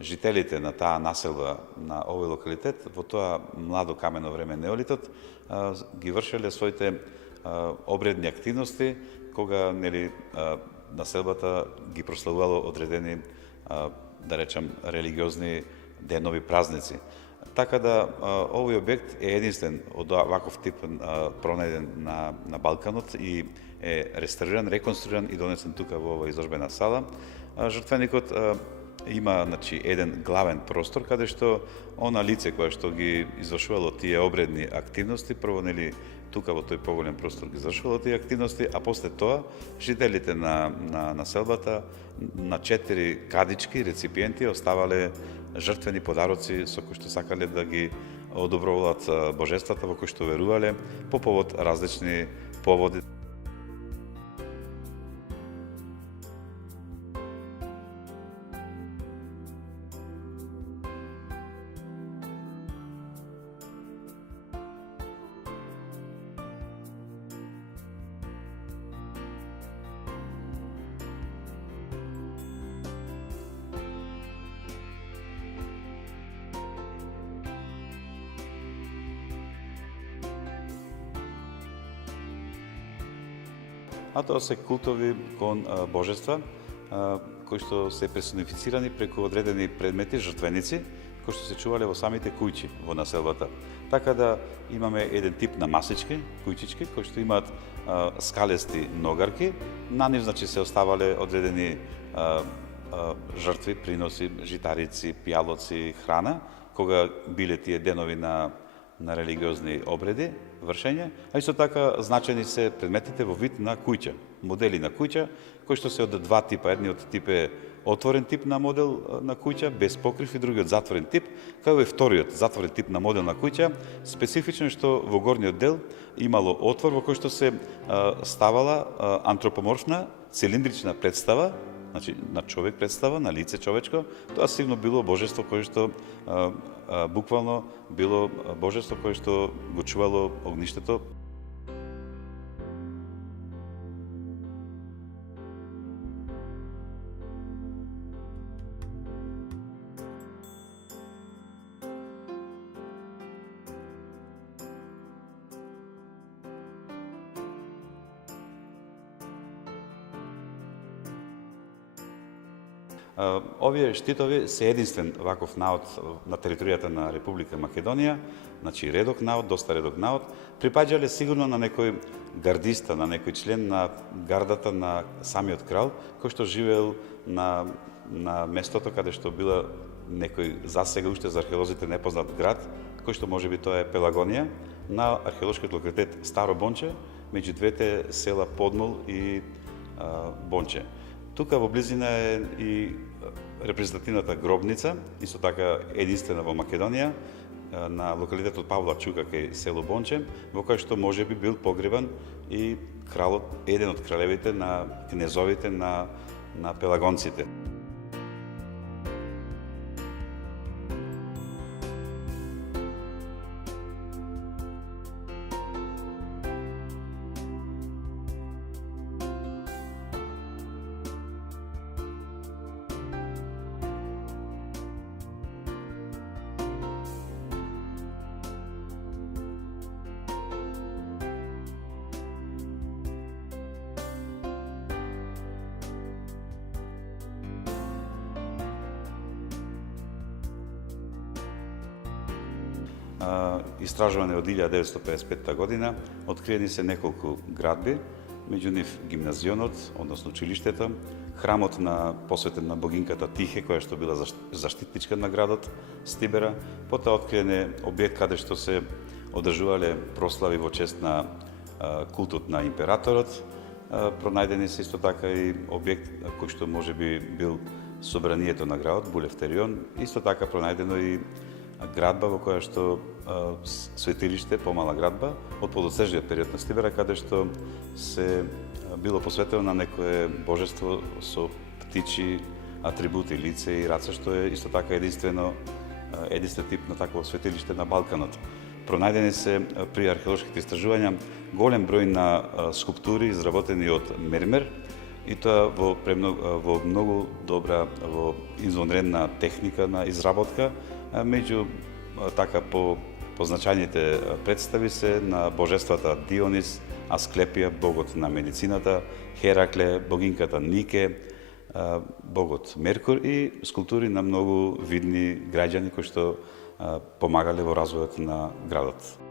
жителите на таа населба, на овој локалитет, во тоа младо камено време неолитот, ги вршеле своите обредни активности, кога населбата ги прославувало одредени, да речам, религиозни денови, празници. Така да, овој објект е единствен од ваков тип пронајден на Балканот и е реставриран, реконструиран и донесен тука во оваа изложбена сала. Жртвеникот има еден главен простор каде што она лице кое што ги извршувало тие обредни активности, прво тука во тој поголем простор ги извршувало тие активности, а после тоа жителите на населбата на 4 кадички реципиенти оставале жртвени подароци со кои што сакале да ги одобровуваат божествата во кои што верувале по повод различни поводи. А тоа се култови кон божества, кои што се персонифицирани преку одредени предмети, жртвеници, кои што се чувале во самите кујчи во населбата. Така да имаме еден тип на масички, кујчички, кои што имаат скалести ногарки, на нив се оставале одредени жртви, приноси, житарици, пијалоци, храна, кога биле тие денови на религиозни обреди, вршење, а исто така значени се предметите во вид на куќа, модели на куќа, кои што се од два типа. Едниот тип е отворен тип на модел на куќа, без покрив, и другиот затворен тип, како и вториот затворен тип на модел на куќа, специфично што во горниот дел имало отвор во кој што се ставала антропоморфна цилиндрична представа, на човек представа, на лице човечко. Тоа сигурно било божество кое што буквално било божество кое што го чувало огништето. Овие штитови се единствен ваков наод на територијата на Република Македонија, редок наод, доста редок наод, припаѓале сигурно на некој гардиста, на некој член на гардата на самиот крал, кој што живеел на местото каде што била некој засега уште за археолозите непознат град, кој што можеби тоа е Пелагонија, на археолошкиот локалитет Старо Бонче, меѓу двете села Подмол и Бонче. Тука во близина е и репрезентативната гробница, исто така единствена во Македонија, на локалитетот Павла Чука кај село Бонче, во кој што можеби бил погребан и кралот, еден од кралевите на кнезовите на пелагонците. Истражување од 1955 година, откриени се неколку градби, меѓу нив гимназионот, односно училиштето, храмот посветен на богинката Тихе, која што била заштитничка на градот Стибера, потоа откриен е објект каде што се одржувале прослави во чест на култот на императорот. Пронајдени се исто така и објект кој што можеби бил собранието на градот, Булевтерион. Исто така пронајдено и градба во која што светилиште, помала градба, од подоцнежниот период на Стибера, каде што се било посветено на некое божество со птичи атрибути, лице и раце, што е исто така единствен тип на такво светилиште на Балканот. Пронајдени се при археолошките истражувања голем број на скулптури изработени од мермер и тоа во многу добра, во извонредна техника на изработка, меѓу така по позначајните представи се на божествата Дионис, Асклепија, богот на медицината, Херакле, богинката Нике, богот Меркур и скулптури на многу видни граѓани кои што помагале во развојот на градот.